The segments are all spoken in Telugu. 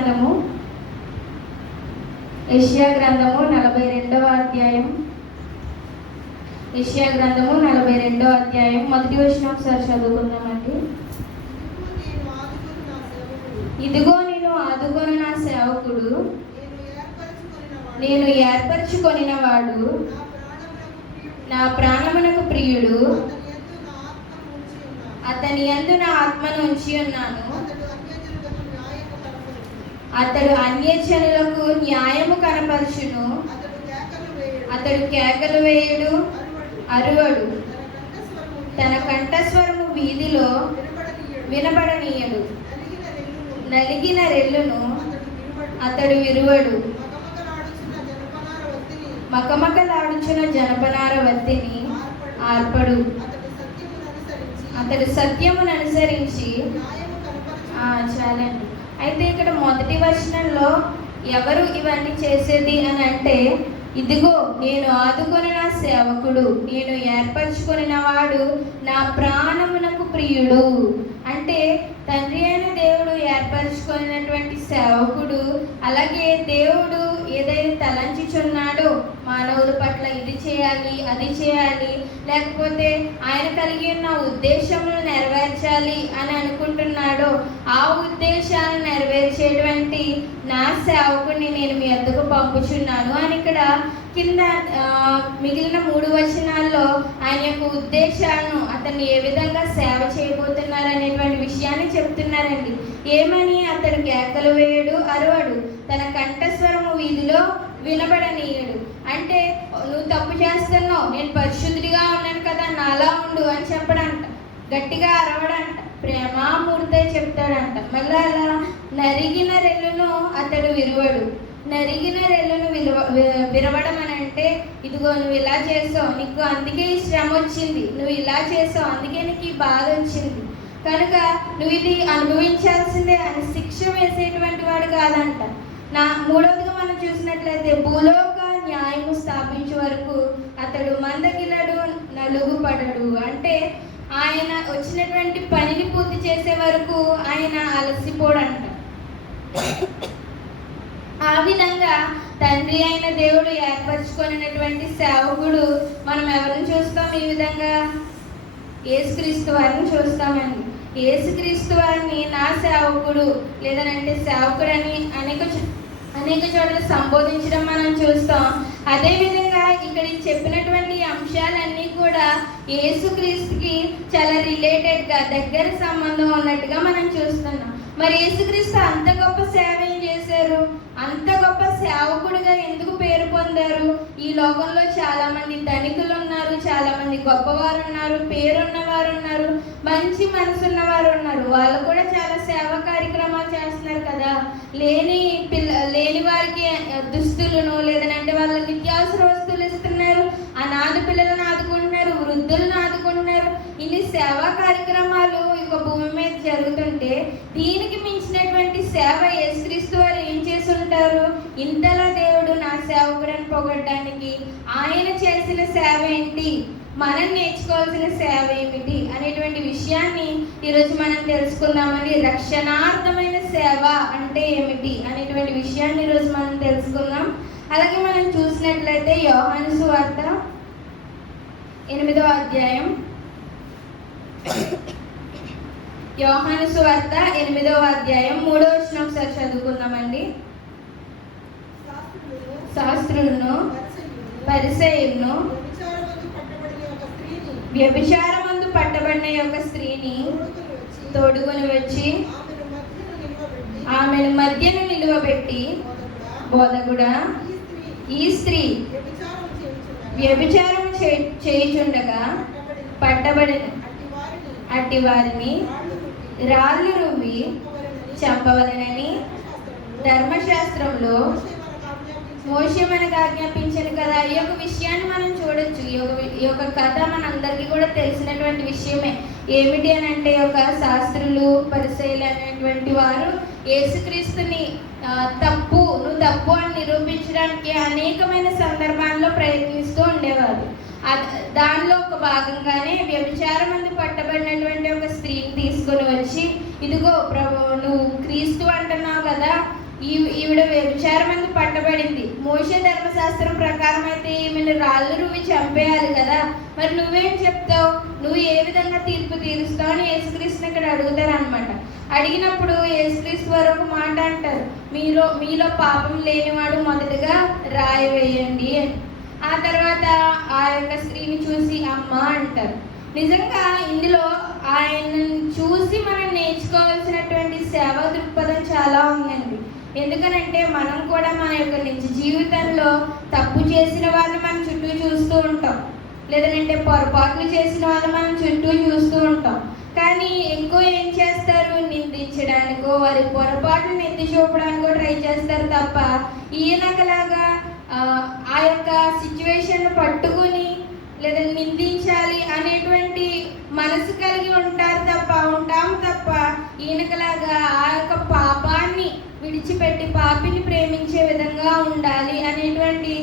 గ్రంథము యెషయా గ్రంథము 42వ అధ్యాయం. యెషయా గ్రంథము 42వ అధ్యాయం మొదటి వచనం ఒకసారి చదువుకుందామండి. ఇదిగో నేను ఆదుకొను నా సేవకుడు, నేను ఏర్పరచుకొనిన వాడు, నా ప్రాణమునకు ప్రియుడు, అతని యందు నా ఆత్మను ఉంచి ఉన్నాను. అతడు అన్యజనులకు న్యాయము కనపరచును. అతడు కేకలు వేయుడు, అరువడు. తన కంఠస్వరము వీధిలో వినబడనీయడు. నలిగిన రెల్లును అతడు విరువడు. మకమకలాడుచున్న జనపనార వత్తిని ఆర్పడు. అతడు సత్యమును అనుసరించి చాలండి. అయితే ఇక్కడ మొదటి వచనంలో ఎవరు ఇవన్నీ చేసేది అని అంటే, ఇదిగో నేను ఆదుకొని నా సేవకుడు, నేను ఏర్పరచుకొనిన వాడు, నా ప్రాణమునకు ప్రియుడు. అంటే తండ్రి అయిన దేవుడు ఏర్పరచుకున్నటువంటి సేవకుడు. అలాగే దేవుడు ఏదైతే తలంచుచున్నాడో మానవుల పట్ల ఇది చేయాలి, అది చేయాలి, లేకపోతే ఆయన కలిగి ఉన్న ఉద్దేశములు నెరవేర్చాలి అని అనుకుంటున్నాడో ఆ ఉద్దేశాలను నెరవేర్చేటువంటి నా సేవకుడిని నేను మీ వద్దకు పంపుచున్నాను అని ఇక్కడ కింద మిగిలిన 3 వచనాల్లో ఆయన యొక్క ఉద్దేశాలను, అతన్ని ఏ విధంగా సేవ చేయబోతున్నారు అనేటువంటి విషయాన్ని చెప్తున్నారండి. ఏమని? అతడు కేకలు వేయడు, అరవడు. తన కంఠస్వరము వీధిలో వినబడనీయడు. అంటే నువ్వు తప్పు చేస్తున్నావు, నేను పరిశుద్ధిగా ఉన్నాను కదా, నాలా ఉండు అని చెప్పడంట. గట్టిగా అరవడంట, ప్రేమామూర్తి చెప్తాడంట. మళ్ళీ అలా నరిగిన రెల్లును అతడు విరువడు. నరిగిన రెల్లును విరవడం అని అంటే, ఇదిగో నువ్వు ఇలా చేసావు, నీకు అందుకే ఈ శ్రమ వచ్చింది, నువ్వు ఇలా చేసావు, అందుకే నీకు ఈ బాధ వచ్చింది, కనుక నువ్వు ఇది అనుభవించాల్సిందే అని శిక్ష వేసేటువంటి వాడు కాదంట. మూడవదిగా మనం చూసినట్లయితే, భూలోక న్యాయము స్థాపించే వరకు అతడు మందగిలడు, నలుగుపడడు. అంటే ఆయన వచ్చినటువంటి పనిని పూర్తి చేసే వరకు ఆయన అలసిపోడంట. ఆ విధంగా తండ్రి అయిన దేవుడు ఏర్పరచుకున్నటువంటి సేవకుడు మనం ఎవరిని చూస్తాం? ఈ విధంగా యేసుక్రీస్తు వారిని చూస్తామండి. యేసుక్రీస్తు వారిని నా సేవకుడు లేదనంటే సేవకుడు అని అనేక చోట్ల సంబోధించడం మనం చూస్తాం. అదేవిధంగా ఇక్కడ చెప్పినటువంటి అంశాలన్నీ కూడా యేసుక్రీస్తుకి చాలా రిలేటెడ్గా దగ్గర సంబంధం ఉన్నట్టుగా మనం చూస్తున్నాం. మరి యేసుక్రీస్తు అంత గొప్ప సేవ ఏం చేశారు? అంత గొప్ప సేవకుడిగా ఎందుకు పేరు పొందారు? ఈ లోకంలో చాలా మంది ధనికులు ఉన్నారు, చాలా మంది గొప్పవారు ఉన్నారు, పేరున్నవారు ఉన్నారు, మంచి మనసున్న వారు ఉన్నారు. వాళ్ళు కూడా చాలా సేవా కార్యక్రమాలు చేస్తున్నారు కదా. లేని వారికి దుస్తులను లేదనంటే వాళ్ళ నిత్యావసర వస్తువులు ఇస్తున్నారు, అనాథ పిల్లలను ఆదుకుంటున్నారు, వృద్ధులను ఆదుకుంటున్నారు. ఇన్ని సేవా కార్యక్రమాలు ఇక భూమి మీద జరుగుతుంటే దీనికి మించినటువంటి సేవ యేసుక్రీస్తు వారు ఏం చేసి ఉంటారు? ఇంతలా దేవుడు నా సేవకుడని పొగడ్డానికి ఆయన చేసిన సేవ ఏంటి, మనం నేర్చుకోవాల్సిన సేవ ఏమిటి అనేటువంటి విషయాన్ని ఈరోజు మనం తెలుసుకుందామని. రక్షణార్థమైన సేవ అంటే ఏమిటి అనేటువంటి విషయాన్ని ఈరోజు మనం తెలుసుకుందాం. అలాగే మనం చూసినట్లయితే యోహాను సువార్త 8వ అధ్యాయం. యోహాను సువార్త 8వ అధ్యాయం 3వ వచనం ఒకసారి చదువుకుందామండి. శాస్త్రులను పరిసయ్యులను వ్యభిచారమందు పట్టబడిన యొక్క స్త్రీని తోడుకొని వచ్చి ఆమెను మధ్యను నిలువబెట్టి, బోధకుడా, ఈ స్త్రీ వ్యభిచారం చేయుచుండగా పట్టబడిన అట్టి వారిని రాళ్ళు రువ్వి చంపవలెనని ధర్మశాస్త్రంలో మోషే మనకు ఆజ్ఞాపించాను కదా. ఈ యొక్క విషయాన్ని మనం చూడొచ్చు. ఈ యొక్క కథ మనందరికీ కూడా తెలిసినటువంటి విషయమే. ఏమిటి అని అంటే, ఒక శాస్త్రులు పరిసయ్యులు అనేటువంటి వారు యేసుక్రీస్తుని నువ్వు తప్పు అని నిరూపించడానికి అనేకమైన సందర్భాల్లో ప్రయత్నిస్తూ ఉండేవారు. దానిలో ఒక భాగంగానే వ్యభిచారమందు పట్టబడినటువంటి ఒక స్త్రీని తీసుకొని వచ్చి, ఇదిగో ప్రభు, నువ్వు క్రీస్తు అంటున్నావు కదా, ఈవిడ వ్యభిచారం అందు పట్టబడింది. మోషే ధర్మశాస్త్రం ప్రకారం అయితే ఈమెను రాళ్ళు రువ్వి చంపేయాలి కదా, మరి నువ్వేం చెప్తావు, నువ్వు ఏ విధంగా తీర్పు తీరుస్తావు అని యేసుక్రీస్తుని ఇక్కడ అడుగుతారు అనమాట. అడిగినప్పుడు యేసుక్రీస్తు వారు ఒక మాట అంటారు, మీలో పాపం లేనివాడు మొదటగా రాయి వేయండి అని. ఆ తర్వాత ఆ యొక్క స్త్రీని చూసి అమ్మ అంటారు. నిజంగా ఇందులో ఆయనను చూసి మనం నేర్చుకోవాల్సినటువంటి సేవా దృక్పథం చాలా ఉందండి. ఎందుకనంటే మనం కూడా మన యొక్క నిజ జీవితంలో తప్పు చేసిన వాళ్ళని మనం చుట్టూ చూస్తూ ఉంటాం, లేదంటే పొరపాట్లు చేసిన వాళ్ళని మనం చుట్టూ చూస్తూ ఉంటాం. కానీ ఎక్కువ ఏం చేస్తారు, నిందించడానికో వారి పొరపాటును ఎత్తి చూపడానికో ట్రై చేస్తారు తప్ప ఈయనకలాగా ఆ యొక్క సిచ్యువేషన్ పట్టుకుని లేదా నిందించాలి అనేటువంటి మనసు కలిగి ఉంటాము తప్ప ఈయనకలాగా ఆ యొక్క పాపాన్ని విడిచిపెట్టి పాపిని ప్రేమించే విధంగా ఉండాలి అనేటువంటి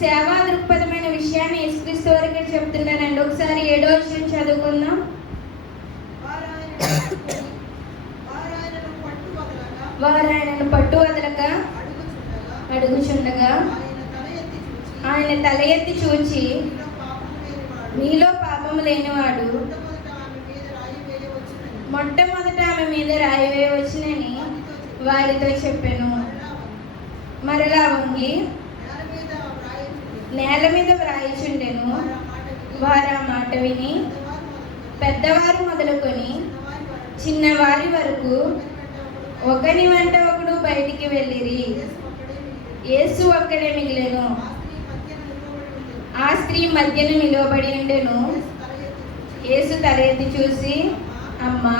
సేవా దృక్పథమైన విషయాన్ని యేసుక్రీస్తు వారికి చెప్తున్నానండి. ఒకసారి 7వ వచనం చదువుకుందాం. వారు ఆయనను పట్టు వదలక అడుగుచుండగా ఆయన తల ఎత్తి చూచి నీలో పాపము లేనివాడు మొట్టమొదట ఆమె మీద రాయి వేయవచ్చునని వారితో చెప్పాను. మరలా వంగి నేల మీద వ్రాయిచుండెను. వారు ఆ మాట విని పెద్దవారు మొదలుకొని చిన్నవారి వరకు ఒకని వెంట ఒకడు బయటికి వెళ్ళిరి. యేసు ఒక్కడే మిగిలెను. ఆ స్త్రీ మధ్యన నిలవబడి ఉండెను. యేసు తల ఎత్తి చూసి అమ్మా,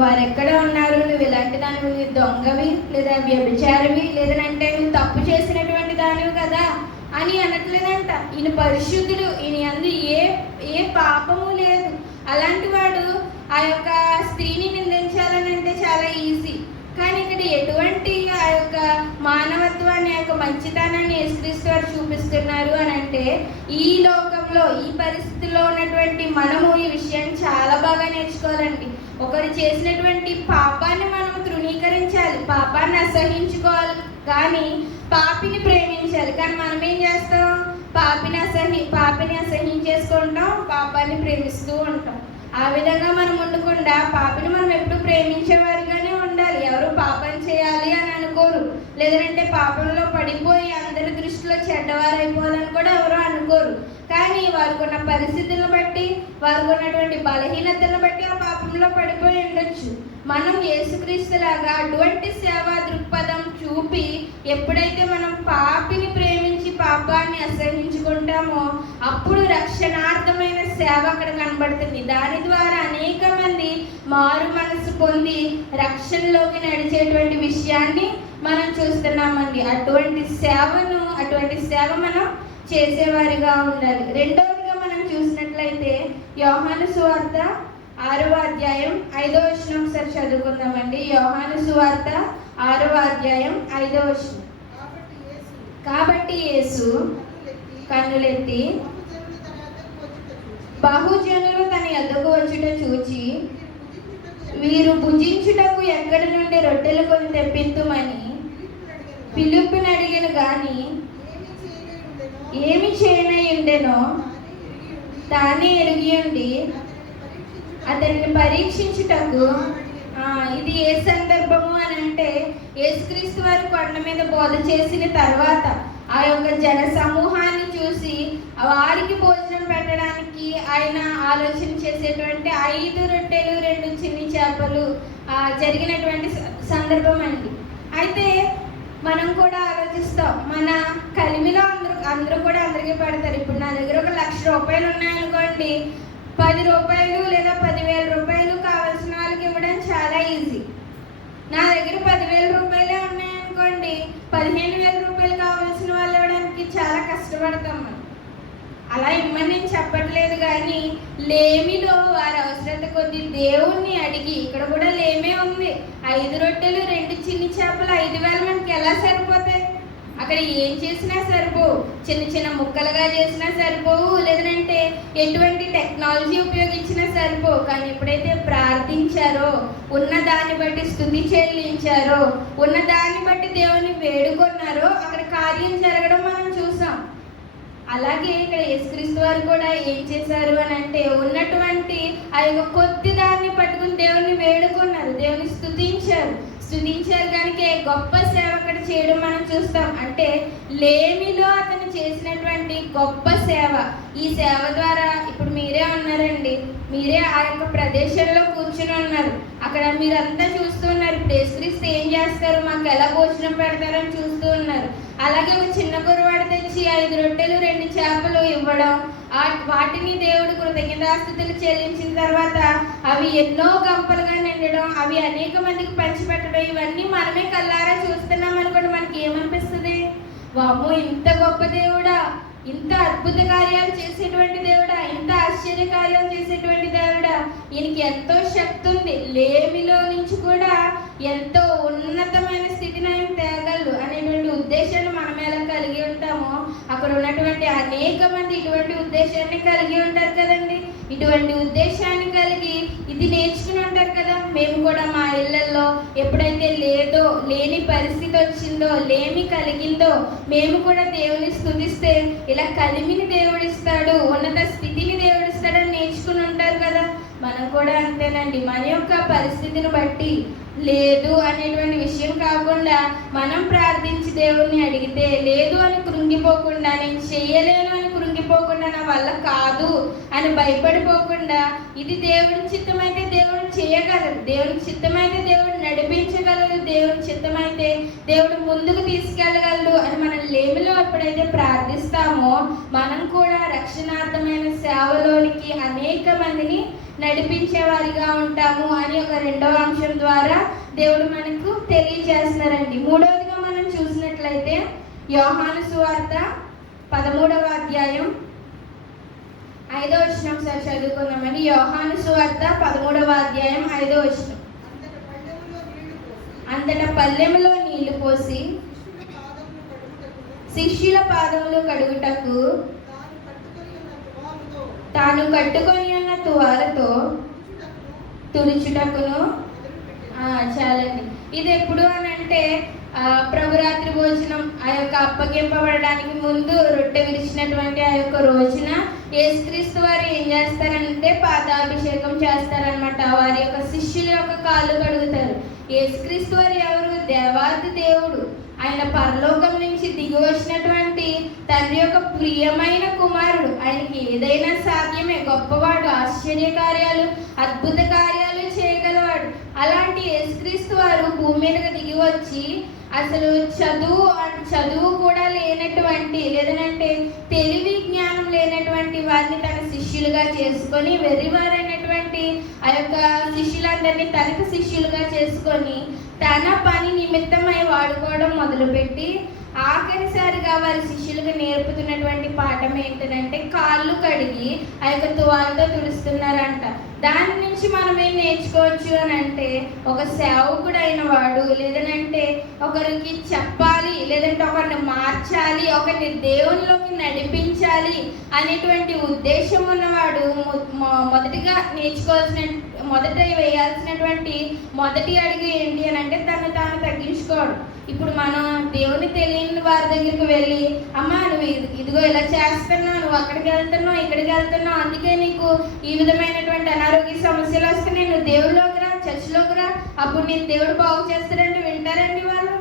వారెక్కడ ఉన్నారు, నువ్వు ఇలాంటి దానివి, దొంగవి లేదా వ్యభిచారివి, లేదంటే నువ్వు తప్పు చేసినటువంటి దానివి కదా అని అనట్లేదంట. ఈయన పరిశుద్ధుడు, ఈయన అందు ఏ పాపము లేదు. అలాంటి వాడు ఆ యొక్క స్త్రీని నిందించాలని అంటే చాలా ఈజీ. కానీ ఇక్కడ ఎటువంటి ఆ యొక్క మానవత్వాన్ని, ఆ యొక్క మంచితనాన్ని యేసుక్రీస్తు వారు చూపిస్తున్నారు అని అంటే, ఈ లోకంలో ఈ పరిస్థితిలో ఉన్నటువంటి మనము ఈ విషయాన్ని చాలా బాగా నేర్చుకోవాలండి. ఒకరు చేసినటువంటి పాపాన్ని మనం తృణీకరించాలి, పాపాన్ని అసహించుకోవాలి, కానీ పాపిని ప్రేమించాలి. కానీ మనం ఏం చేస్తాం, పాపిని అసహించేసుకుంటాం, పాపాన్ని ప్రేమిస్తూ ఉంటాం. ఆ విధంగా మనం ఉండకుండా పాపిని మనం ఎప్పుడు ప్రేమించేవారుగానే ఉండాలి. ఎవరు పాపం చేయాలి అని అనుకోరు, లేదంటే పాపంలో పడిపోయి అందరి దృష్టిలో చెడ్డవారైపోవాలని కూడా ఎవరు అనుకోరు. కానీ వారికి ఉన్న పరిస్థితులను బట్టి, వారికి ఉన్నటువంటి బలహీనతలను బట్టి ఆ పాపంలో పడిపోయి ఉండొచ్చు. మనం యేసుక్రీస్తులాగా అటువంటి సేవా దృక్పథం చూపి ఎప్పుడైతే మనం పాపిని ప్రేమించి పాపాన్ని అసహించుకుంటామో అప్పుడు రక్షణార్థమైన సేవ అక్కడ కనబడుతుంది. దాని ద్వారా అనేక మంది మారు మనసు పొంది రక్షణలోకి నడిచేటువంటి విషయాన్ని మనం చూస్తున్నామండి. అటువంటి సేవ మనం చేసేవారిగా ఉండాలి. రెండవదిగా మనం చూసినట్లయితే యోహాను సువార్త 6వ అధ్యాయం 5వ వచనం ఒకసారి చదువుకుందామండి. యోహాను సువార్త 6వ అధ్యాయం 5వ వచనం. కాబట్టి యేసు కన్నులెత్తి బహుజనులు తన యొద్దకు వచ్చుట చూచి, వీరు భుజించుటకు ఎక్కడి నుండి రొట్టెలు కొని తెప్పింతుమని ఫిలిప్పుని అడిగెను. గాని ఏమి చేయనయుండెనో తానే ఎరిగి ఉండి అతన్ని పరీక్షించుటకు. ఇది ఏ సందర్భము అని అంటే, యేసుక్రీస్తు వారు కొండ మీద బోధ చేసిన తర్వాత ఆ యొక్క జన సమూహాన్ని చూసి వారికి భోజనం పెట్టడానికి ఆయన ఆలోచన చేసేటువంటి 5 రొట్టెలు 2 చిన్ని చేపలు జరిగినటువంటి సందర్భం అండి. అయితే మనం కూడా ఆలోచిస్తాం, మన కలిమిలో అందరూ కూడా అందరికీ పెడతారు. ఇప్పుడు నా దగ్గర 1,00,000 రూపాయలు ఉన్నాయనుకోండి, 10 రూపాయలు లేదా 10,000 రూపాయలు కావాల్సిన వాళ్ళకి ఇవ్వడం చాలా ఈజీ. నా దగ్గర 10,000 రూపాయలే ఉన్నాయనుకోండి, 15,000 రూపాయలు కావాల్సిన వాళ్ళు ఇవ్వడానికి చాలా కష్టపడతాం మనం. అలా ఇమ్మని నేను చెప్పట్లేదు, కానీ లేమిలో వారి అవసరత కొద్ది దేవుణ్ణి అడిగి, ఇక్కడ కూడా లేమే ఉంది. 5 రొట్టెలు 2 చిన్ని చేపలు 5,000 మనకి ఎలా సరిపోతాయి? అక్కడ ఏం చేసినా సరిపోవు, చిన్న చిన్న ముక్కలుగా చేసినా సరిపోవు, లేదంటే ఎటువంటి టెక్నాలజీ ఉపయోగించినా సరిపోవు. కానీ ఎప్పుడైతే ప్రార్థించారో, ఉన్న దాన్ని బట్టి స్తుతి చెల్లించారో, ఉన్న దాన్ని బట్టి దేవుని వేడుకున్నారో అక్కడ కార్యం జరగడం మనం చూసాం. అలాగే ఇక్కడ యేసుక్రీస్తు వారు కూడా ఏం చేశారు అని అంటే, ఉన్నటువంటి ఆ యొక్క కొద్ది దాన్ని పట్టుకుని దేవుని వేడుకున్నారు, దేవుని స్తుతించారు కనుక గొప్ప సేవ అక్కడ చేయడం మనం చూస్తాం. అంటే లేమిలో అతను చేసినటువంటి గొప్ప సేవ. ఈ సేవ ద్వారా ఇప్పుడు మీరే ఉన్నారండి, మీరే ఆ యొక్క ప్రదేశంలో కూర్చుని ఉన్నారు, అక్కడ మీరంతా చూస్తూ ఉన్నారు. ఇప్పుడు యేసుక్రీస్తు ఏం చేస్తారు, మాకు ఎలా భోజనం పెడతారని చూస్తూ ఉన్నారు. అలాగే ఒక చిన్న కుర్రవాడు తెచ్చి 5 రొట్టెలు 2 చేపలు ఇవ్వడం, వాటిని దేవుడు కృతజ్ఞతాస్తుతులు చెల్లించిన తర్వాత అవి ఎన్నో గంపలుగా నిండడం, అవి అనేక మందికి పంచిపెట్టడం, ఇవన్నీ మనమే కల్లారా చూస్తున్నాం అనుకోండి. మనకి ఏమనిపిస్తుంది? వామ్మో, ఇంత గొప్ప దేవుడా, ఇంత అద్భుత కార్యాలు చేసేటువంటి దేవుడా, ఇంత ఆశ్చర్య కార్యాలు చేసేటువంటి దేవుడా, ఈయనకి ఎంతో శక్తి ఉంది, లేమిలో నుంచి కూడా ఎంతో ఉన్నతమైన స్థితిని ఆయన తేగలడు అనేటువంటి ఉద్దేశాన్ని మనం ఎలా కలిగి ఉంటామో, అక్కడ ఉన్నటువంటి అనేక మంది ఇటువంటి ఉద్దేశాన్ని కలిగి ఉంటారు కదండి. ఇటువంటి ఉద్దేశాన్ని కలిగి ఇది నేర్చుకుని ఉంటారు కదా. మేము కూడా మా ఇళ్లలో ఎప్పుడైతే లేని పరిస్థితి వచ్చిందో, లేమి కలిగిందో, మేము కూడా దేవుని స్తుతిస్తే ఇలా కలిమిని దేవుడిస్తాడు, ఉన్నత స్థితిని దేవుడిస్తాడని నేర్చుకుని ఉంటారు కదా. మనం కూడా అంతేనండి, మన యొక్క పరిస్థితిని బట్టి లేదు అనేటువంటి విషయం కాకుండా మనం ప్రార్థించి దేవుణ్ణి అడిగితే, లేదు అని కృంగిపోకుండా, నేను చేయలేను అని కృంగిపోకుండా, నా వల్ల కాదు అని భయపడిపోకుండా, ఇది దేవుడి చిత్తమైతే దేవుడు చేయగలరు, దేవుడి చిత్తమైతే దేవుడు నడిపించగలరు, దేవుడి చిత్తమైతే దేవుడు ముందుకు తీసుకెళ్ళగలడు అని మనం లేమిలో ఎప్పుడైతే ప్రార్థిస్తామో, మనం కూడా రక్షణార్థమైన సేవలోనికి అనేక మందిని నడిపించే వారిగా ఉంటాము అని ఒక 2వ అంశం ద్వారా దేవుడు మనకు తెలియజేస్తున్నారండి. 3వదిగా మనం చూసినట్లయితే యోహాను సువార్త 13వ అధ్యాయం 5వ వచనం సార్ చదువుకుందామండి. యోహాను సువార్త 13వ అధ్యాయం 5వ వచనం. అంతటా పల్లెములో నీళ్లు పోసి శిష్యుల పాదములు కడుగుటకు తాను కట్టుకొని ఉన్న తువాలతో తుడుచుటకును. చాలండి. ఇది ఎప్పుడు అని అంటే ప్రభురాత్రి భోజనం ఆ యొక్క అప్పగింపబడడానికి ముందు రొట్టె విరిచినటువంటి ఆ యొక్క రోజున యేసుక్రీస్తు వారు ఏం చేస్తారంటే పాదాభిషేకం చేస్తారనమాట. వారి యొక్క శిష్యుల యొక్క కాళ్ళు కడుగుతారు. యేసుక్రీస్తు వారు ఎవరు? దేవాది దేవుడు. ఆయన పరలోకం నుంచి దిగి వచ్చినటువంటి తండ్రి యొక్క ప్రియమైన కుమారుడు. ఆయనకి ఏదైనా సాధ్యమే, గొప్పవాడు, ఆశ్చర్య కార్యాలు, అద్భుత కార్యాలు చేయగలవాడు. అలాంటి యేసుక్రీస్తు వారు భూమి మీదకి దిగి వచ్చి అసలు చదువు కూడా లేనటువంటి, లేదంటే తెలివి జ్ఞానం లేనటువంటి వారిని తన శిష్యులుగా చేసుకొని, వెర్రివారైనటువంటి ఆ యొక్క శిష్యులందరినీ తనకు శిష్యులుగా చేసుకొని తన పని నిమిత్తమై వాడుకోవడం మొదలుపెట్టి ఆఖరిసారిగా వారి శిష్యులకు నేర్పుతున్నటువంటి పాఠం ఏంటంటే కాళ్ళు కడిగి ఆ యొక్క తువాలతో తుడుస్తున్నారంట. దాని నుంచి మనం ఏం నేర్చుకోవచ్చు అని అంటే, ఒక సేవకుడు అయిన వాడు, లేదంటే ఒకరికి చెప్పాలి, లేదంటే ఒకరిని మార్చాలి, ఒకరిని దేవునిలోకి నడిపించాలి అనేటువంటి ఉద్దేశం ఉన్నవాడు మొదటిగా మొదట వేయాల్సినటువంటి మొదటి అడుగు ఏంటి అని అంటే తను తాను తగ్గించుకోవడం. ఇప్పుడు మనం దేవుని తెలియని వారి దగ్గరికి వెళ్ళి, అమ్మా నువ్వు ఇదిగో ఇలా చేస్తున్నావు, నువ్వు అక్కడికి వెళ్తున్నావు, ఇక్కడికి వెళ్తున్నావు, అందుకే నీకు ఈ విధమైనటువంటి అనారోగ్య సమస్యలు వస్తున్నాయి, నువ్వు దేవుడిలోకి రా, చర్చిలోకి రా, అప్పుడు నేను దేవుడు బాగు చేస్తాడంటే వింటారండి వాళ్ళు?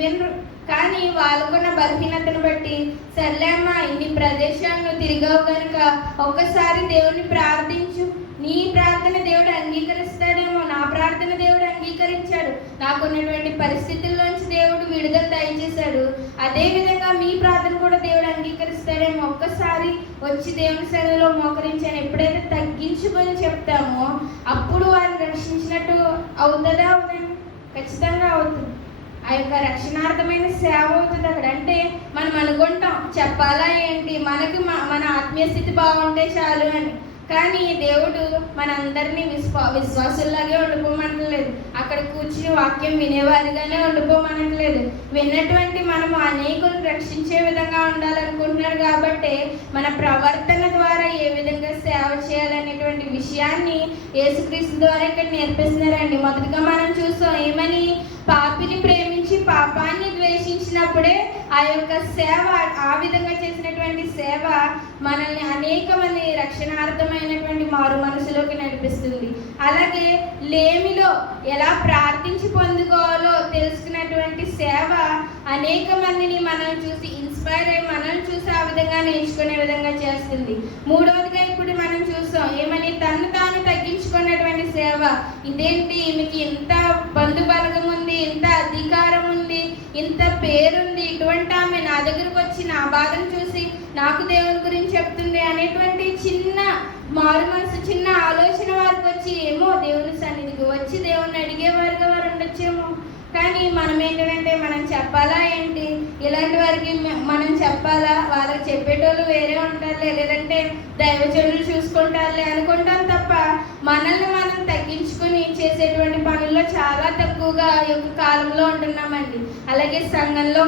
వినరు. కానీ వాళ్ళకున్న బలహీనతను బట్టి, సర్లే అమ్మా ఇన్ని ప్రదేశాలను తిరిగావు కనుక ఒక్కసారి దేవుని ప్రార్థించు, నీ ప్రార్థన దేవుడు అంగీకరిస్తాడేమో, నా ప్రార్థన దేవుడు అంగీకరించాడు, నాకున్నటువంటి పరిస్థితుల్లోంచి దేవుడు విడుదల దయచేశాడు, అదేవిధంగా మీ ప్రార్థన కూడా దేవుడు అంగీకరిస్తాడేమో, ఒక్కసారి వచ్చి దేవుని సన్నిధిలో మోకరించాను ఎప్పుడైతే తగ్గించుకొని చెప్తామో అప్పుడు వారిని రక్షించినట్టు అవుతుందా? అవుతుంది, ఖచ్చితంగా అవుతుంది. ఆ యొక్క రక్షణార్థమైన సేవ అవుతుంది అక్కడ. అంటే మనం అనుకుంటాం చెప్పాలా ఏంటి, మన ఆత్మీయ స్థితి బాగుంటే చాలు అని. కానీ దేవుడు మనందరినీ విశ్వాసుల్లాగే ఉండిపోమనట్లేదు. అక్కడ కూర్చుని వాక్యం వినేవారిగానే ఉండిపోమనట్లేదు. విన్నటువంటి మనము అనేకులను రక్షించే విధంగా ఉండాలనుకుంటున్నారు కాబట్టి మన ప్రవర్తన ద్వారా ఏ విధంగా సేవ చేయాలనేటువంటి విషయాన్ని యేసుక్రీస్తు ద్వారా ఇక్కడ నేర్పిస్తున్నారండి. మొదటిగా మనం చూస్తాం ఏమని, పాపిని ప్రేమించి పాపాన్ని ద్వేషించినప్పుడే ఆ యొక్క సేవ, ఆ విధంగా చేసినటువంటి సేవ మనల్ని అనేక మంది రక్షణార్థమైనటువంటి మారు మనసులోకి నడిపిస్తుంది. అలాగే లేమిలో ఎలా ప్రార్థించి పొందుకోవాలో తెలుసుకున్నటువంటి సేవ అనేక మందిని మనల్ని చూసి ఇన్స్పైర్ అయ్యి మనల్ని చూసి ఆ విధంగా నేర్చుకునే విధంగా చేస్తుంది. మూడవదిగా ఇప్పుడు మనం చూస్తాం ఏమని, తను తాను తగ్గించుకున్నటువంటి సేవ. ఇదేంటి, మీకు ఇంత బంధుబలగం ఉంది, ఇంత అధికారం ఉంది, ఇంత పేరుంది, ఇటువంటి ఆమె నా దగ్గరకు వచ్చి నా బాధను చూసి నాకు దేవుని గురించి చెప్తుంది అనేటువంటి చిన్న మారు మనసు, చిన్న ఆలోచన వారికి వచ్చి ఏమో దేవుని సన్నిధికి వచ్చి దేవుని అడిగేవారుగా వారు ఉండొచ్చేమో. కానీ మనం ఏంటంటే మనం చెప్పాలా ఏంటి, ఇలాంటి వారికి మనం చెప్పాలా, వాళ్ళకి చెప్పేటోళ్ళు వేరే ఉంటారులే, లేదంటే దైవజనులు చూసుకుంటారులే అనుకుంటాం తప్ప మనల్ని మనం తగ్గించుకుని చేసేటువంటి పనుల్లో చాలా తక్కువగా ఈ యొక్క కాలంలో ఉంటున్నామండి. అలాగే సంఘంలో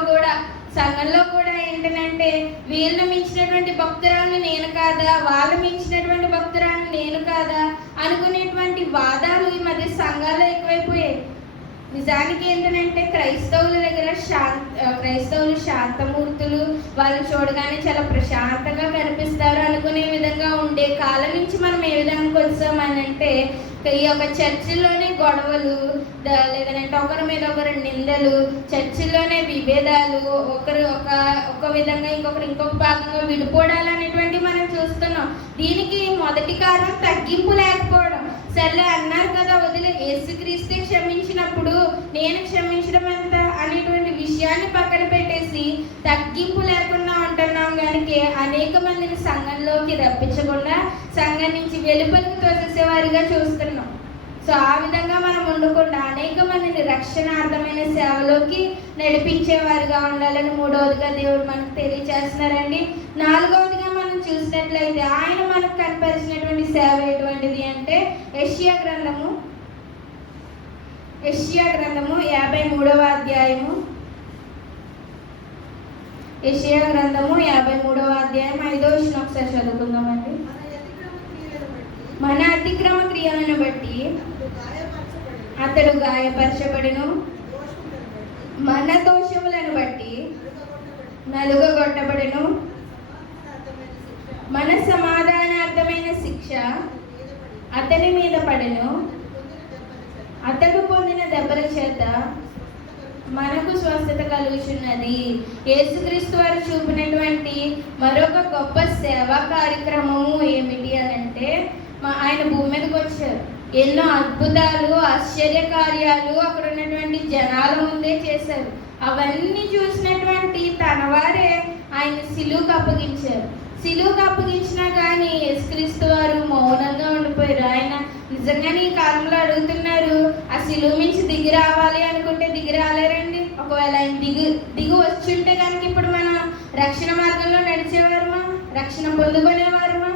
కూడా ఏంటంటే వీళ్ళని మించినటువంటి భక్తురాలను నేను కాదా, వాళ్ళు మించినటువంటి భక్తురాలను నేను కాదా అనుకునేటువంటి వాదాలు ఈ మధ్య సంఘాల్లో ఎక్కువైపోయాయి. నిజానికి ఏంటంటే క్రైస్తవుల దగ్గర క్రైస్తవులు శాంతమూర్తులు, వాళ్ళు చూడగానే చాలా ప్రశాంతంగా కనిపిస్తారు అనుకునే విధంగా ఉండే కాలం నుంచి మనం ఏ విధంగా వచ్చామని అంటే, ఈ యొక్క చర్చిల్లోనే గొడవలు, లేదంటే ఒకరి మీద ఒకరు నిందలు, చర్చిల్లోనే విభేదాలు, ఒకరు ఒక విధంగా ఇంకొక భాగంగా విడిపోవడాలు అనేటువంటివి మనం చూస్తున్నాం. దీనికి మొదటి కారణం తగ్గింపు లేకపోవడం. సర్లే అన్నారు కదా, వదిలే, యేసుక్రీస్తే క్షమించినప్పుడు నేను క్షమించడం ఎంత అనేటువంటి విషయాన్ని పక్కన పెట్టేసి తగ్గింపు లేకుండా ఉంటున్నాం. కనుక అనేక మందిని సంఘంలోకి రప్పించకుండా సంఘం నుంచి వెలుపలికి తోసేసేవారిగా చూస్తున్నాం. సో ఆ విధంగా మనం ఉండకుండా అనేక మందిని రక్షణార్థమైన సేవలోకి నడిపించేవారిగా ఉండాలని మూడవదిగా దేవుడు మనకు తెలియచేస్తున్నారండి. నాలుగవదిగా మనం చూసినట్లయితే ఆయన మనకు కనపరిచినటువంటి సేవ ఎటువంటిది అంటే, యెషయా గ్రంథము 53వ అధ్యాయము, యెషయా గ్రంథము 53వ అధ్యాయం 5వ వచనం ఒకసారి చదువుకుందామండి. మన అతిక్రమ క్రియలను బట్టి అతడు గాయపరచబడిను, మన దోషములను బట్టి నలుగగొట్టబడిను, మన సమాధానార్థమైన శిక్ష అతని మీద పడెను, అతడు పొందిన దెబ్బల చేత మనకు స్వస్థత కలుగుచున్నది. యేసుక్రీస్తు వారు చూపినటువంటి మరొక గొప్ప సేవా కార్యక్రమము ఏమిటి అని అంటే, ఆయన భూమి మీదకి వచ్చారు, ఎన్నో అద్భుతాలు, ఆశ్చర్య కార్యాలు అక్కడ ఉన్నటువంటి జనాల ముందే చేశారు. అవన్నీ చూసినటువంటి తన వారే ఆయన సిలువకు అప్పగించారు. సిలువకు అప్పగించినా కానీ యేసుక్రీస్తు వారు మౌనంగా ఉండిపోయారు. ఆయన నిజంగానే ఈ కాలంలో అడుగుతున్నారు, ఆ సిలువ నుంచి దిగి రావాలి అనుకుంటే దిగి రాలేరండి. ఒకవేళ ఆయన దిగి వచ్చుంటే కనుక ఇప్పుడు మనం రక్షణ మార్గంలో నడిచేవారమా, రక్షణ పొందుకునేవారమా,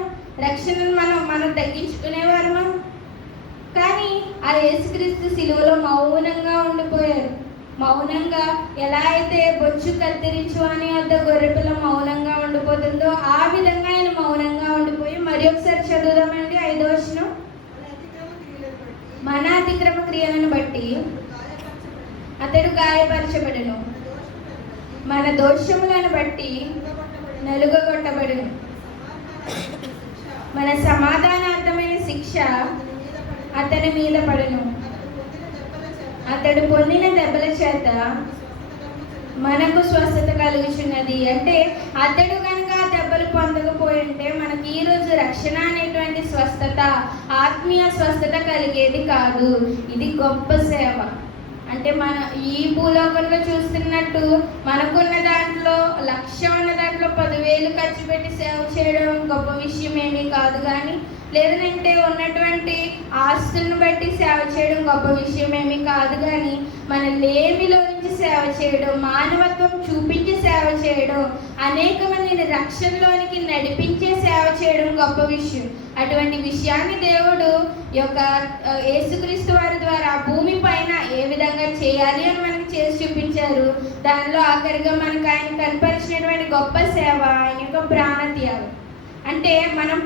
రక్షణను మనం తగ్గించుకునేవారమా? కానీ ఆ యేసుక్రీస్తు సిలువలో మౌనంగా ఉండిపోయారు. మౌనంగా ఎలా అయితే బొచ్చు కత్తిరించు అని వద్ద గొర్రెపిల్ల మౌనంగా ఉండిపోతుందో ఆ విధంగా ఆయన మౌనంగా ఉండిపోయి, మరి ఒకసారి చదువుదామండి 5వ వచనం. మన అతిక్రమ క్రియలను బట్టి అతడు గాయపరచబడును, మన దోషములను బట్టి నలుగగొట్టబడును, మన సమాధానార్థమైన శిక్ష అతని మీద పడును, అతడు పొందిన దెబ్బల చేత మనకు స్వస్థత కలుగుచున్నది. అంటే అతడు కనుక ఆ దెబ్బలు పొందకపోయి ఉంటే మనకి ఈరోజు రక్షణ అనేటువంటి స్వస్థత, ఆత్మీయ స్వస్థత కలిగేది కాదు. ఇది గొప్ప సేవ. అంటే మన ఈ భూలోకంలో చూస్తున్నట్టు మనకున్న దాంట్లో, లక్ష్యం ఉన్న దాంట్లో 10,000 ఖర్చు పెట్టి సేవ చేయడం గొప్ప విషయం ఏమీ కాదు. కానీ లేదంటే ఉన్నటువంటి ఆస్తులను బట్టి సేవ చేయడం గొప్ప విషయం ఏమీ కాదు, కానీ మన లేమిలో నుంచి సేవ చేయడం, మానవత్వం చూపించి సేవ చేయడం, అనేక మందిని రక్షణలోనికి నడిపించే సేవ చేయడం గొప్ప విషయం. అటువంటి విషయాన్ని దేవుడు యొక్క యేసుక్రీస్తు వారి ద్వారా భూమి పైన ఏ విధంగా చేయాలి అని మనకి చేసి చూపించారు. దానిలో ఆఖరిగా మనకు ఆయన కనపరిచినటువంటి గొప్ప సేవ ఆయన యొక్క ప్రాణత్యాగం. అంటే మనం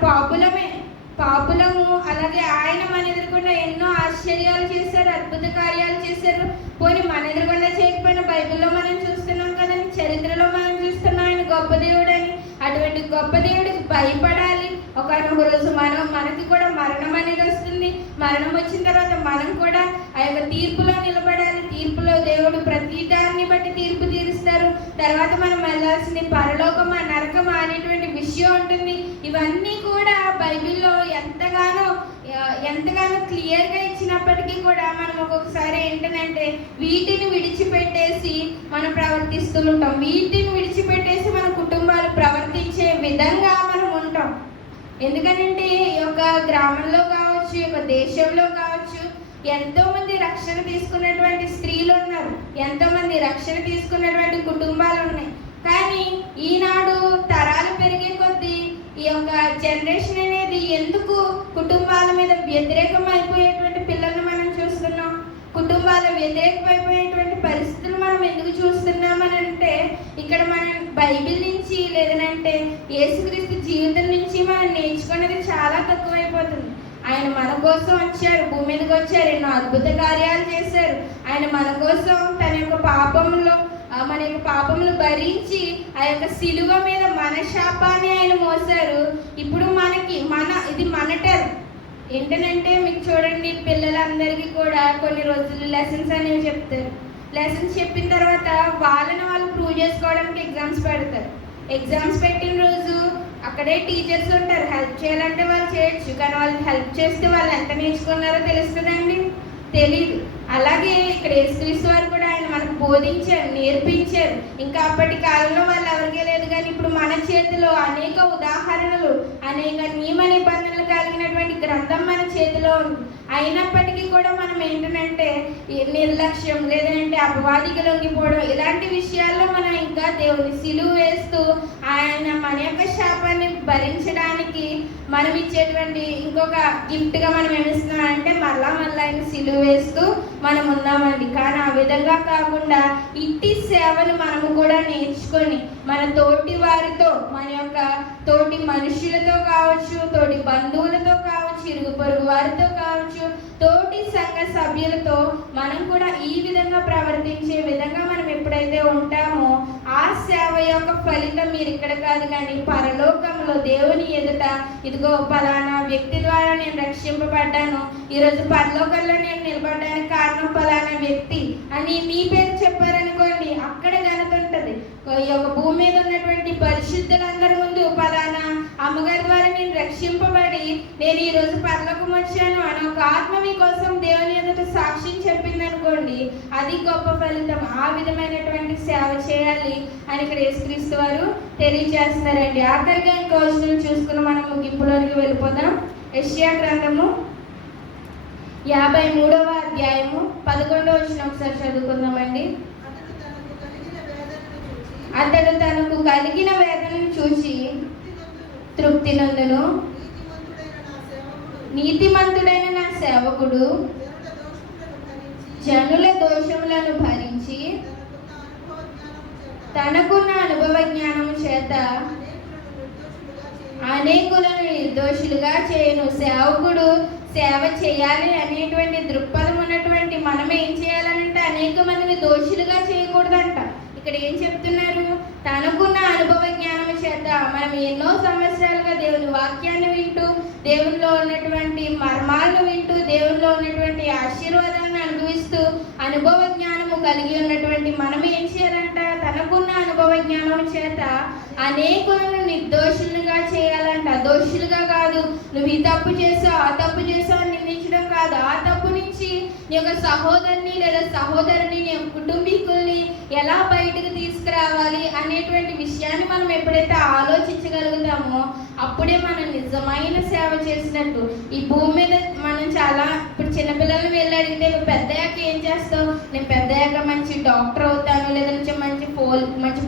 పాపులము, అలాగే ఆయన మన ఎదురుకుండా ఎన్నో ఆశ్చర్యాలు చేశారు, అద్భుత కార్యాలు చేశారు. పోనీ మన ఎదురుకుండా చేయకపోయినా బైబిల్లో మనం చూస్తున్నాం కదండి, చరిత్రలో మనం చూస్తున్నాం ఆయన గొప్ప దేవుడు అని. అటువంటి గొప్ప దేవుడికి భయపడాలి. ఒకనొక రోజు మనకి కూడా మరణం అనేది వస్తుంది. మరణం వచ్చిన తర్వాత మనం కూడా ఆ యొక్క తీర్పులో నిలబడాలి. తీర్పులో దేవుడు ప్రతి దాన్ని బట్టి తీర్పు తీరుస్తారు. తర్వాత మనం వెళ్ళాల్సింది పరలోకమా నరకమా అనేటువంటి విషయం ఉంటుంది. ఇవన్నీ కూడా బైబిల్లో ఎంతగానో క్లియర్గా ఇచ్చినప్పటికీ కూడా మనం ఒక్కొక్కసారి ఏంటంటే వీటిని విడిచిపెట్టేసి మనం ప్రవర్తిస్తూ ఉంటాం. వీటిని విడిచిపెట్టేసి మన కుటుంబాలు ప్రవర్తించే విధంగా మనం ఉంటాం. ఎందుకనంటే ఈ యొక్క గ్రామంలో కావచ్చు, ఈ యొక్క దేశంలో కావచ్చు, ఎంతో మంది రక్షణ తీసుకున్నటువంటి స్త్రీలు ఉన్నారు, ఎంతో మంది రక్షణ తీసుకున్నటువంటి కుటుంబాలు ఉన్నాయి. కానీ ఈనాడు తరాలు పెరిగే కొద్దీ ఈ యొక్క జనరేషన్ అనేది ఎందుకు కుటుంబాల మీద వ్యతిరేకమైపోయేటువంటి పిల్లల్ని మనం చూస్తున్నాం? కుటుంబాల వ్యతిరేకమైపోయేటువంటి పరిస్థితులు మనం ఎందుకు చూస్తున్నామని అంటే, ఇక్కడ మనం బైబిల్ నుంచి లేదంటే యేసుక్రీస్తు జీవితం నుంచి మనం నేర్చుకున్నది చాలా తక్కువైపోతుంది. ఆయన మన కోసం వచ్చారు, భూమి మీదకి వచ్చారు, ఎన్నో అద్భుత కార్యాలు చేశారు. ఆయన మన కోసం తన యొక్క మన యొక్క పాపములు భరించి ఆ యొక్క సిలువ మీద మన శాపాన్ని ఆయన మోసారు. ఇప్పుడు ఇది మన టర్మ్ ఏంటనంటే, మీకు చూడండి, పిల్లలందరికీ కూడా కొన్ని రోజులు లెసన్స్ అనేవి చెప్తారు. లెసన్స్ చెప్పిన తర్వాత వాళ్ళని వాళ్ళు ప్రూవ్ చేసుకోవడానికి ఎగ్జామ్స్ పెడతారు. ఎగ్జామ్స్ పెట్టిన రోజు అక్కడే టీచర్స్ ఉంటారు. హెల్ప్ చేయాలంటే వాళ్ళు చేయొచ్చు, కానీ వాళ్ళు హెల్ప్ చేస్తే వాళ్ళు ఎంత నేర్చుకున్నారో తెలుస్తుందండి? తెలీదు. అలాగే ఇక్కడ యేసుక్రీస్తు వారు కూడా ఆయన మనకు బోధించారు, నేర్పించారు. ఇంకా అప్పటి కాలంలో వాళ్ళు ఎవరికే లేదు, కానీ ఇప్పుడు మన చేతిలో అనేక ఉదాహరణలు, అనేక నియమ నిబంధనలు కలిగినటువంటి గ్రంథం మన చేతిలో ఉంది. అయినప్పటికీ కూడా మనం ఏంటంటే నిర్లక్ష్యం లేదంటే అపవాదికి లొంగిపోవడం, ఇలాంటి విషయాల్లో మనం ఇంకా దేవుని సిలువ వేస్తూ ఆయన మన యొక్క శాపాన్ని భరించడానికి మనం ఇచ్చేటువంటి ఇంకొక గిఫ్ట్గా మనం ఏమిస్తున్నాం అంటే మళ్ళా ఆయన సిలువ వేస్తూ మనం ఉన్నామండి. కానీ ఆ విధంగా కాకుండా ఇట్టి సేవను మనము కూడా నేర్చుకొని మన తోటి వారితో, మన యొక్క తోటి మనుషులతో కావచ్చు, తోటి బంధువులతో కావచ్చు, ఇరుగు పొరుగు వారితో కావచ్చు, తోటి సంఘ సభ్యులతో మనం కూడా ఈ విధంగా ప్రవర్తించే విధంగా మనం ఎప్పుడైతే ఉంటామో ఆ సేవ యొక్క ఫలితం మీరు ఇక్కడ కాదు కానీ పరలోకంలో దేవుని ఎదుట, ఇదిగో పలానా వ్యక్తి ద్వారా నేను రక్షింపబడ్డాను, ఈరోజు పరలోకంలో నేను నిలబడడానికి కారణం పలానా వ్యక్తి అని మీ పేరు చెప్పారనుకోండి, అక్కడ ఘనత ఉంటుంది. ఈ యొక్క భూమి మీద ఉన్నటువంటి పరిశుద్ధులందరి ముందు పలానా అమ్మగారి ద్వారా నేను రక్షింపబడి నేను ఈరోజు పరలోకం వచ్చాను అని ఒక ఆత్మ మీకోసం దేవుని ఎదుట సాక్ష్యం చెప్పింది అనుకోండి, అది గొప్ప ఫలితం. ఆ విధమైనటువంటి సేవ చేయాలి అని ఇక్కడ యేసుక్రీస్తు వారు తెలియజేస్తున్నారండి. ఆఖరిగా ఇంకో వచనం చూసుకుని మనం ముగింపులోనికి వెళ్ళిపోదాం. యెషయా గ్రంథము 53వ అధ్యాయము 11వ వచనం ఒకసారి చదువుకుందామండి. అతడు తనకు కలిగిన వేదనను చూసి తృప్తి నందును, నీతిమంతుడైన నా సేవకుడు జనుల దోషములను భరించి తనకున్న అనుభవ జ్ఞానము చేత అనేకులను నిర్దోషులుగా చేయను. సేవకుడు సేవ చేయాలి అనేటువంటి దృక్పథం ఉన్నటువంటి మనం ఏం చేయాలంటే అనేక మందిని దోషులుగా చేయకూడదంట. ఇక్కడ ఏం చెప్తున్నారు? తనకున్న అనుభవ జ్ఞానం చేత మనం ఎన్నో సంవత్సరాలుగా దేవుని వాక్యాన్ని వింటూ, దేవునిలో ఉన్నటువంటి మర్మాలను వింటూ, దేవునిలో ఉన్నటువంటి ఆశీర్వాదాలను అనుభవిస్తూ అనుభవ జ్ఞానము కలిగి ఉన్నటువంటి మనం ఏం చేయాలంట? తనకున్న అనుభవ జ్ఞానం చేత అనేకులను నిర్దోషులుగా చేయాలంట. దోషులుగా కాదు, నువ్వు ఈ తప్పు చేసావు, ఆ తప్పు చేసావు అని నిందించడం కాదు. ఆ తప్పు నుంచి నీ యొక్క సహోదరుని లేదా సహోదరుని, నీ కుటుంబీకుల్ని ఎలా బయటకు తీసుకురావాలి అనేటువంటి విషయాన్ని మనం ఎప్పుడైతే ఆలోచించగలుగుతామో అప్పుడే మనం నిజమైన సేవ చేసినట్టు. ఈ భూమి మీద మనం చాలా, ఇప్పుడు చిన్నపిల్లల్ని వెళ్ళి అడిగితే నువ్వు పెద్దయ్యాక ఏం చేస్తావు? నేను పెద్దయ్యాక మంచి డాక్టర్ అవుతాను, లేదంటే మంచి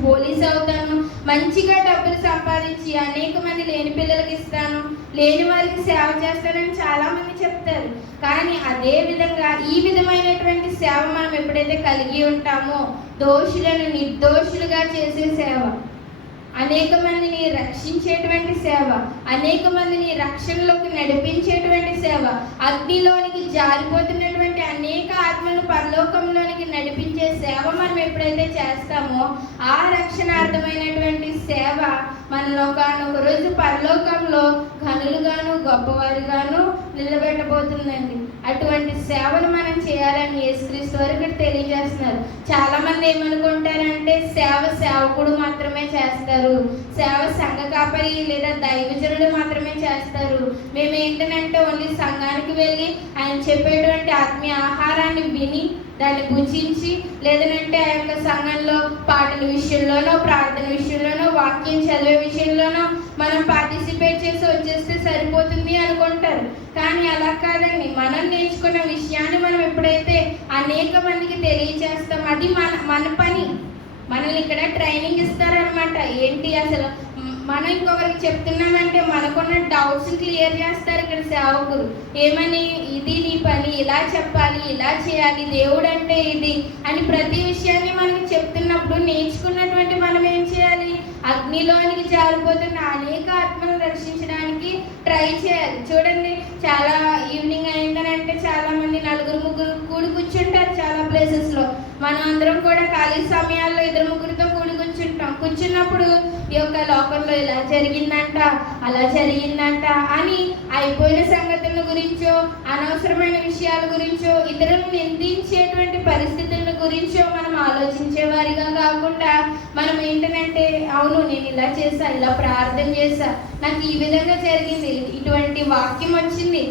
పోలీస్ అవుతాను, మంచిగా డబ్బులు సంపాదించి అనేక మంది లేని పిల్లలకి ఇస్తాను, లేని వారికి సేవ చేస్తానని చాలా మంది చెప్తారు. కానీ అదే విధంగా ఈ విధమైనటువంటి సేవ మనం ఎప్పుడైతే కలిగి ఉంటామో, దోషులను నిర్దోషులుగా చేసే సేవ, అనేక మందిని రక్షించేటువంటి సేవ, అనేక మందిని రక్షణలోకి నడిపించేటువంటి సేవ, అగ్నిలోనికి జారిపోతున్నటువంటి అనేక ఆత్మలను పరలోకంలోనికి నడిపించే సేవ మనం ఎప్పుడైతే చేస్తామో, ఆ రక్షణార్థమైనటువంటి సేవ మనలో ఒక రోజు పరలోకంలో ఘనులుగాను గొప్పవారుగాను నిలబెట్టబోతుందండి. అటువంటి సేవను మనం చేయాలని యేసుక్రీస్తు వారు ఇక్కడ తెలియజేస్తున్నారు. చాలా మంది ఏమనుకుంటారంటే సేవకుడు మాత్రమే చేస్తారు, సేవ సంఘ కాపరి లేదా దైవజనుడు మాత్రమే చేస్తారు. మేము ఏంటంటే ఓన్లీ సంఘానికి వెళ్ళి ఆయన చెప్పేటువంటి ఆత్మీయ ఆహారాన్ని విని దాన్ని భుజించి, లేదంటే ఆ యొక్క సంఘంలో పాటల విషయంలోనో, ప్రార్థన విషయంలోనో, వాక్యం చదివే విషయంలోనో మనం పార్టిసిపేట్ చేసి వచ్చేస్తే సరిపోతుంది అనుకుంటారు. కానీ అలా కాదండి. మనం నేర్చుకున్న విషయాన్ని మనం ఎప్పుడైతే అనేక మందికి తెలియజేస్తాం, అది మన పని. మనల్ని ఇక్కడ ట్రైనింగ్ ఇస్తారనమాట. ఏంటి అసలు మనం ఇంకొకరికి చెప్తున్నామంటే మనకున్న డౌట్స్ క్లియర్ చేస్తారు ఇక్కడ సేవకులు. ఏమని? ఇది నీ పని, ఇలా చెప్పాలి, ఇలా చేయాలి, దేవుడు అంటే ఇది అని ప్రతి విషయాన్ని మనకి చెప్తున్నప్పుడు నేర్చుకున్నటువంటి మనం ఏం చేయాలి? అగ్నిలోనికి జారిపోతున్న అనేక ఆత్మలను రక్షించడానికి ట్రై చేయాలి. చూడండి, చాలా ఈవినింగ్ అయిందనంటే చాలా మంది నలుగురు ముగ్గురు కూడి కూర్చుంటారు చాలా ప్లేసెస్లో. మనం అందరం కూడా ఖాళీ సమయాల్లో ఇద్దరు ముగ్గురితో కూడి కూర్చున్నప్పుడు ఈ యొక్క లోకంలో ఇలా జరిగిందంట, అలా జరిగిందంట అని అయిపోయిన సంగతుల గురించో, అనవసరమైన విషయాల గురించో, ఇతరులను నిందించేటువంటి పరిస్థితుల గురించో మనం ఆలోచించే వారిగా కాకుండా మనం ఏంటంటే, అవును నేను ఇలా చేశా, ఇలా ప్రార్థన చేశా, నాకు ఈ విధంగా జరిగింది, ఇటువంటి వాక్యం వచ్చింది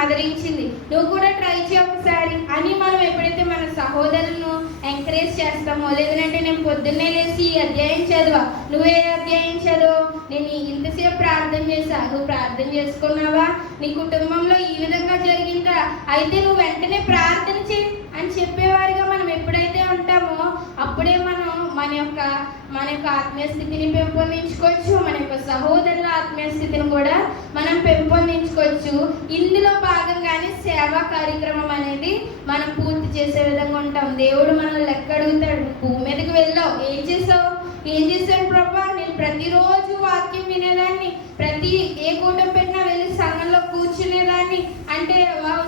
ఆదరించింది, నువ్వు కూడా ట్రై చేయ ఒకసారి అని మనం ఎప్పుడైతే మన సహోదరులను ఎంకరేజ్ చేస్తామో, లేదంటే నేను పొద్దున్నే లేచి ఈ అధ్యాయం చదువా, నువ్వే అధ్యాయం చదువు, నేను ఇంతసేపు ప్రార్థన చేశా, నువ్వు ప్రార్థన చేసుకున్నావా, నీ కుటుంబంలో ఈ విధంగా జరిగిందా, అయితే నువ్వు వెంటనే ప్రార్థన చేయి అని చెప్పేవారిగా మనం ఎప్పుడైతే ఉంటామో అప్పుడే మనం మన యొక్క ఆత్మీయ స్థితిని పెంపొందించుకోవచ్చు, మన యొక్క సహోదరుల ఆత్మీయ స్థితిని కూడా మనం పెంపొందించుకోవచ్చు. ఇందులో భాగంగానే సేవా కార్యక్రమం అనేది మనం పూర్తి చేసే విధంగా ఉంటాం. దేవుడు మనల్ని లెక్క అడుగుతాడు. భూమి మీదకి వెళ్ళావు, ఏం చేశాను ప్రభా? నేను ప్రతిరోజు వాక్యం వినేదాన్ని, ఏ కూటం పెట్టినా వెళ్ళి సంఘంలో కూర్చునేదాన్ని అంటే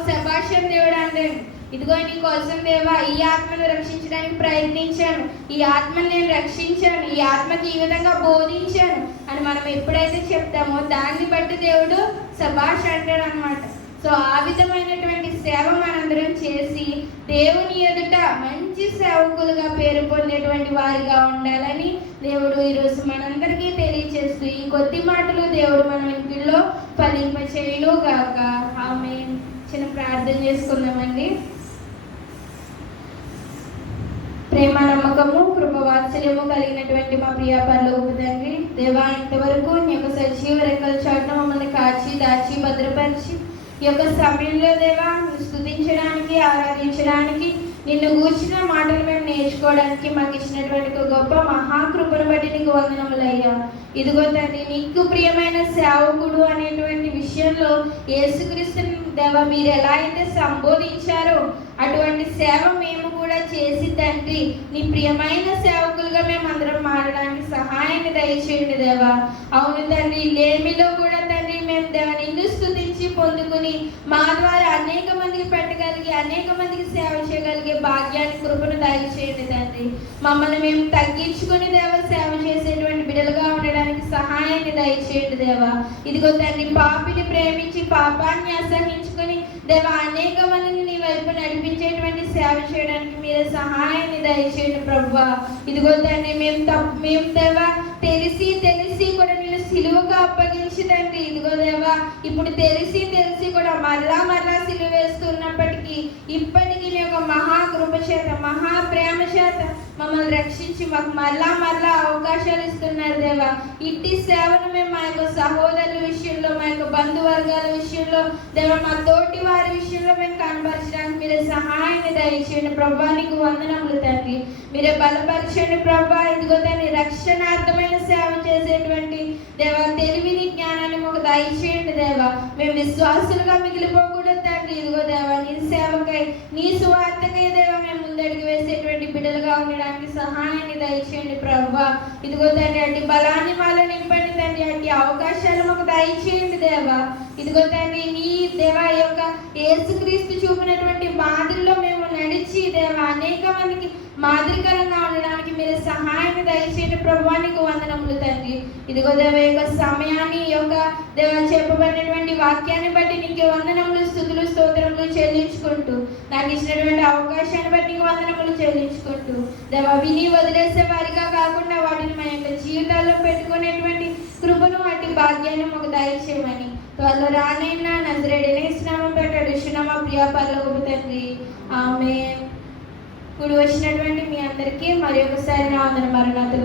శభాషం దేవుడు అంటే, ఇదిగో నీ కోసం దేవా ఈ ఆత్మను రక్షించడానికి ప్రయత్నించాను, ఈ ఆత్మను నేను రక్షించాను, ఈ ఆత్మకి ఈ విధంగా బోధించాను అని మనం ఎప్పుడైతే చెప్తామో దాన్ని బట్టి దేవుడు శభాష్ అంటాడు అనమాట. సో ఆ విధమైనటువంటి సేవ మనందరం చేసి దేవుని ఎదుట మంచి సేవకులుగా పేరు పొందేటువంటి వారిగా ఉండాలని దేవుడు ఈరోజు మనందరికీ తెలియజేస్తూ ఈ కొద్ది మాటలు దేవుడు మన ఇంటిలో ఫలింపచేయును గాక. ఆమేన్. చిన్న ప్రార్థన చేసుకుందామండి. ప్రేమ, నమ్మకము, కృపవాత్సల్యము కలిగినటువంటి మా ప్రియ పరలోకపు తండ్రి, దేవా, ఇంతవరకు నీ యొక్క సజీవ రెక్కల చాటున మమ్మల్ని కాచి దాచి భద్రపరిచి ఈ యొక్క సమయంలో దేవా స్తుతించడానికి, ఆరాధించడానికి, నిన్ను గూర్చిన మాటలు మేము నేర్చుకోవడానికి మాకు ఇచ్చినటువంటి ఒక గొప్ప మహాకృపను బట్టి నీకు వందనములయ్యా. ఇదిగో తండ్రి, నీకు ప్రియమైన సేవకుడు అనేటువంటి విషయంలో యేసుక్రీస్తుని దేవా మీరు ఎలా అయితే సంబోధించారో అటువంటి సేవ మేము కూడా చేసి తండ్రి నీ ప్రియమైన సేవకులుగా మేము అందరం మారడానికి సహాయాన్ని దయచేయండి దేవా. అవును తండ్రి, లేమిలో కూడా తండ్రి మేము దేవా నిన్ను స్తుతించి పొందుకుని మా ద్వారా అనేక మందికి పెట్టగలిగి, అనేక మందికి సేవ చేయగలిగే భాగ్యాన్ని, కృపను దయచేయండి తండ్రి. మమ్మల్ని మేము తగ్గించుకుని దేవ సేవ చేసేటువంటి బిడ్డలుగా ఉండడానికి సహాయాన్ని దయచేయండి దేవా. ఇదిగో తండ్రి, పాపిని ప్రేమించి పాపాన్ని అసహించుకుని దేవా అనేక మందిని నీ వైపు నడిపించేటువంటి సేవ చేయడానికి మీరే సహాయాన్ని దయచేయండి ప్రభువా. ఇదిగో తండ్రి, మేము దేవా తెలిసి కూడా నేను సిలువగా అప్పగించి తండ్రి, ఇదిగో దేవా ఇప్పుడు తెలిసి కూడా మరలా సిలువ వేస్తున్నప్పటికీ ఉన్నప్పటికీ ఇప్పటికీ నీ యొక్క మహాకృప చేత మహాప్రేమ చేత మమ్మల్ని రక్షించి మాకు మరలా అవకాశాలు ఇస్తున్నారు దేవా. ఇట్టి సేవను మేము మా యొక్క సహోదరుల విషయంలో, మా యొక్క బంధువర్గాల విషయంలో దేవా, మా తోటి వారి విషయంలో మేము కనబరచడానికి మీరే సహాయాన్ని దయచేయండి ప్రభా. నీకు వందనములు తండ్రి. మీరే బలపరచండి ప్రభా. ఇదిగో తండ్రి రక్షణార్థమైన సేవ చేసేటువంటి దేవా తెలివిని జ్ఞానాన్ని మాకు దయచేయండి దేవా. మేము విశ్వాసులుగా మిగిలిపోకూడదు తండ్రి. ఇదిగో దేవా నీ సేవకై నీ సువార్తకై దేవా మేము ముందడుగు వేసేటువంటి బిడ్డలుగా ఉండడానికి సహాయాన్ని దయచేయండి ప్రభా. ఇదిగో తండ్రి అట్టి బలాన్ని మాలో నింపండి తండ్రి. అట్టి అవకాశాలు మాకు దయచేయండి దేవా. ఇదిగో తండ్రి నీ దేవా యొక్క యేసుక్రీస్తు చూపినటువంటి మాదిరిలో మేము నడిచి దేవా అనేక మందికి మాదిరికరంగా ఉండడానికి మీరు సహాయాన్ని దయచేయండి ప్రభా. నీకు వందనములు తండ్రి. ఇదిగో దేవ యొక్క సమయాన్ని యొక్క దేవ చెప్పబడినటువంటి వాక్యాన్ని బట్టి నీకు వందనములు, స్తుతులు, స్తోత్రములు చెల్లించుకుంటూ, నాకు ఇచ్చినటువంటి అవకాశాన్ని బట్టి నీకు వందనములు చెల్లించుకుంటూ దేవ విని వదిలేసే వారిగా కాకుండా వాటిని మా యొక్క జీవితాల్లో పెట్టుకునేటువంటి కృపను, వాటి భాగ్యాన్ని మాకు దయచేయమని త్వరలో రానైనా నజరేయుడైన యేసునామం పెట్టడుచున్నామా ప్రియ పరలోకపు తండ్రి. ఆమేన్. కూడి వచ్చినటువంటి మీ అందరికీ మరి ఒకసారి నా వందన మరణాలు.